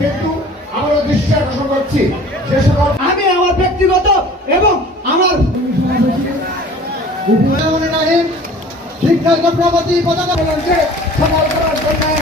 কিন্তু আমরা দৃষ্টি আকর্ষণ করছি যে সকল আমি আমার ব্যক্তিগত এবং আমার শিক্ষা চক্রবর্তী পতাকা সফল করার জন্য